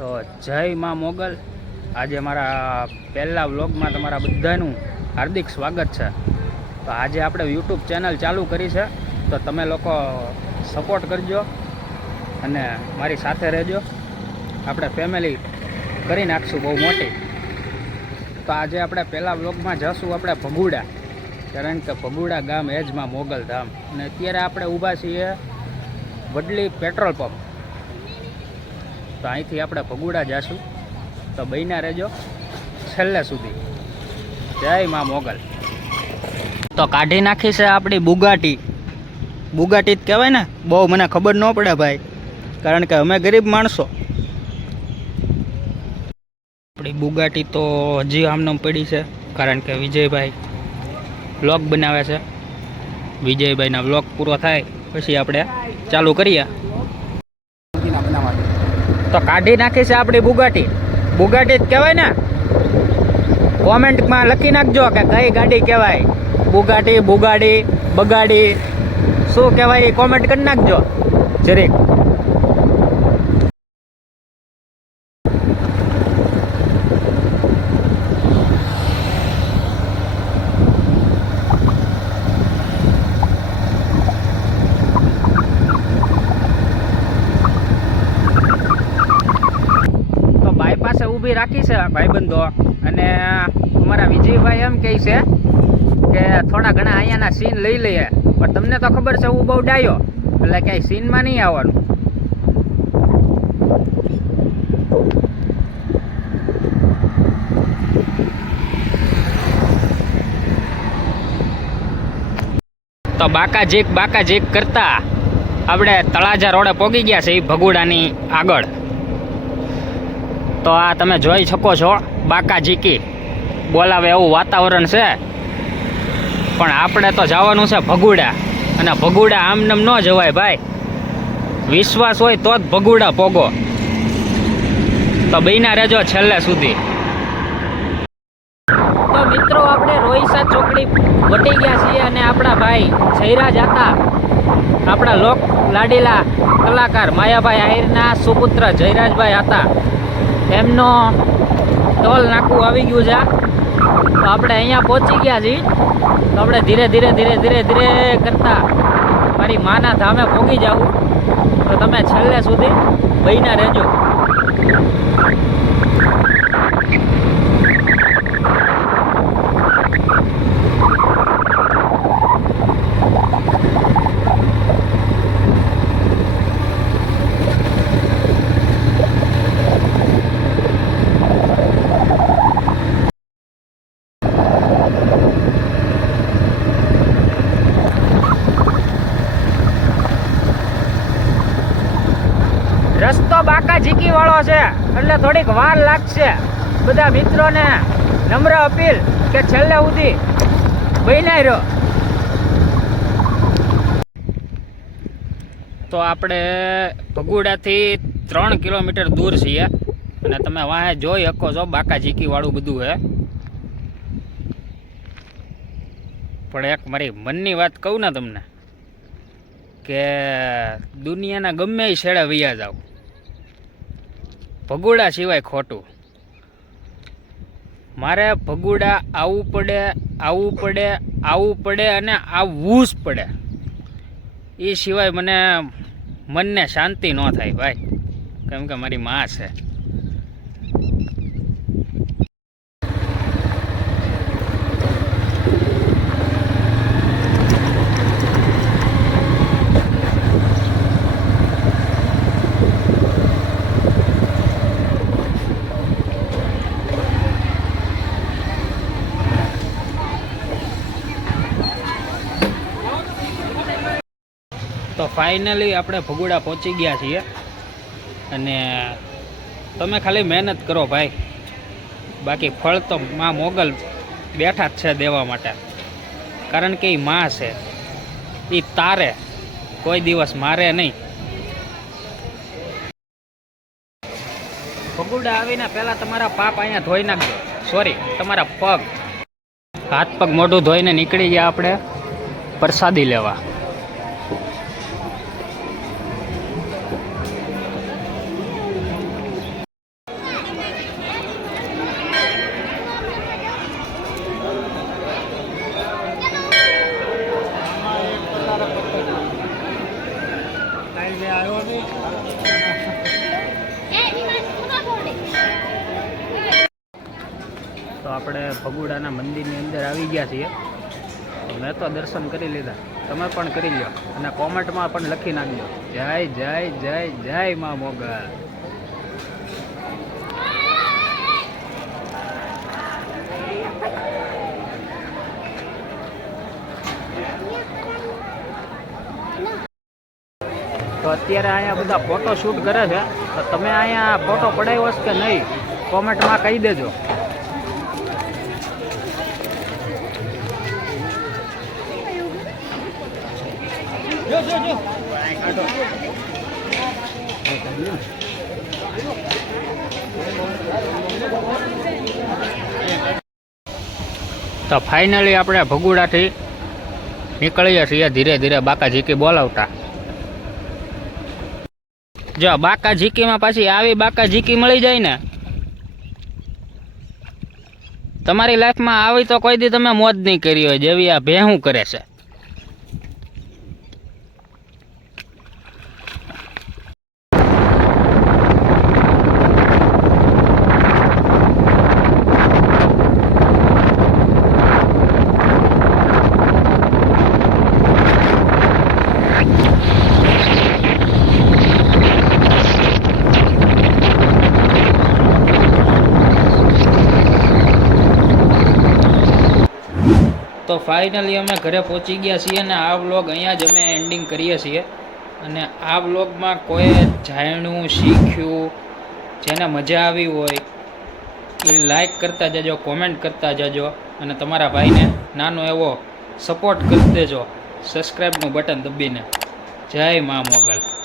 તો જય માં મોગલ. આજે મારા પહેલા વ્લોગમાં તમારા બધાનું હાર્દિક સ્વાગત છે. તો આજે આપણે યુટ્યુબ ચેનલ ચાલુ કરી છે, તો તમે લોકો સપોર્ટ કરજો અને મારી સાથે રહેજો. આપણે ફેમિલી કરી નાખશું બહુ મોટી. તો આજે આપણે પહેલા વ્લોગમાં જઈશું આપણે ભગુડા, કારણ કે ભગુડા ગામ એજમાં મોગલ ધામ. અને અત્યારે આપણે ઊભા છીએ વડલી પેટ્રોલ પંપ. તો અહીંથી આપણે ભગુડા જઈશું, તો બન્યા રહેજો છેલ્લે સુધી. જય માં મોગલ. તો કાઢી નાખી છે આપણી બુગાટી. બુગાટી જ કહેવાય ને, બહુ મને ખબર ન પડે ભાઈ, કારણ કે અમે ગરીબ માણસો. આપણી બુગાટી તો હજી આમનામ પડી છે, કારણ કે વિજયભાઈ વ્લોગ બનાવે છે. વિજયભાઈના વ્લોગ પૂરો થાય પછી આપણે ચાલુ કરીએ. તો કાઢી નાખી છે આપણી બુગાટી. બુગાટી જ કહેવાય ને, કોમેન્ટમાં લખી નાખજો કે કઈ ગાડી કહેવાય. બુગાટી, બુગાડી, બગાડી, શું કહેવાય એ કોમેન્ટ કરી નાખજો જરીક. પાસે ઊભી રાખી છે ભાઈબંધો, અને અમારા વિજયભાઈ એમ કહે છે કે થોડા ઘણા અહીંયાના સીન લઈ લઈએ, પણ તમને તો ખબર છે હું બહુ ડાયો, એટલે ક્યાંય સીનમાં નહીં આવવાનું. તો બાકા જીક કરતા આપણે તળાજા રોડે પોગી ગયા છે, એ ભગુડાની આગળ. તો આ તમે જોઈ શકો છો, બાકા ઝીકી બોલાવે એવું વાતાવરણ છે. પણ આપણે તો જવાનું છે ભગુડા, અને ભગુડા આમનેમ ન જવાય ભાઈ. વિશ્વાસ હોય તો જ ભગુડા પોગો. તો બન્યા રહેજો છેલ્લે સુધી. તો મિત્રો, આપણે રોઈસા ચોકડી વટી ગયા છીએ, અને આપણા ભાઈ જયરાજ હતા, આપણા લોક લાડીલા કલાકાર માયાભાઈ આહિરના સુપુત્ર જયરાજભાઈ હતા. એમનો ટોલ નાકું આવી ગયું છે, તો આપણે અહીંયા પહોંચી ગયા છીએ. તો આપણે ધીરે ધીરે કરતા મારી માના ધામે પહોંચી જાઉં. તો તમે છેલ્લે સુધી બન્યા રહેજો. રસ્તો બાકા ઝીકી વાળો છે, એટલે થોડીક વાર લાગશે. બધા મિત્રોને નમ્ર અપીલ કે છેલ્લે સુધી બન્યા રહ્યો. તો આપણે ભગુડાથી 3 કિલોમીટર દૂર છીએ, અને તમે વાહે જોઈ શકો છો બાકા ઝીકી વાળું બધું હે. પણ એક મારી મનની વાત કહું ને તમને, કે દુનિયાના ગમે એ છેડે વૈયા જાવ, ભગુડા સિવાય ખોટું. મારે ભગુડા આવવું પડે અને આવવું જ પડે. એ સિવાય મને મનને શાંતિ ન થાય ભાઈ, કેમ કે મારી માં છે. તો ફાઇનલી આપણે ભગુડા પહોંચી ગયા છીએ, અને તમે ખાલી મહેનત કરો ભાઈ, બાકી ફળ તો માં મોગલ બેઠા જ છે દેવા માટે. કારણ કે એ માં છે, એ તારે કોઈ દિવસ મારે નહીં. ભગુડા આવીને પહેલાં તમારા પાપ અહીંયા ધોઈ નાખજો. સોરી, તમારા પગ, હાથ પગ મોઢું ધોઈને નીકળી ગયા આપણે પ્રસાદી લેવા. આપણે ભગુડાના મંદિરની અંદર આવી ગયા છીએ. તો મેં તો દર્શન કરી લીધા, તમે પણ કરી લો અને કોમેન્ટમાં પણ લખી નાખજો જય જય જય જય મા મોગલ. તો અત્યારે અહીંયા બધા ફોટો શૂટ કરે છે, તો તમે અહીંયા ફોટો પડાવ્યો છે કે નહીં કોમેન્ટમાં કહી દેજો. તો ફાઇનલી આપણે ભગુડાથી નીકળીએ છીએ ધીરે ધીરે બાકા ઝીકી બોલાવતા. જો બાકા ઝીકીમાં પાછી આવી બાકા ઝીકી મળી જાય ને, તમારી લાઈફમાં આવી તો કોઈ દી તમે મોજ નહીં કરી હોય જેવી આ ભેહું કરે છે. તો ફાઇનલી અમે ઘરે પહોંચી ગયા છીએ અને આ વ્લોગ અહીંયા જ અમે એન્ડિંગ કરીએ છીએ. અને આ વ્લોગમાં કોઈ જાણ્યું શીખ્યું જેને મજા આવી હોય એ લાઈક કરતા જજો, કોમેન્ટ કરતા જજો અને તમારા ભાઈને નાનો એવો સપોર્ટ કરી દેજો સબસ્ક્રાઈબનું બટન દબીને. જય મા મોગલ.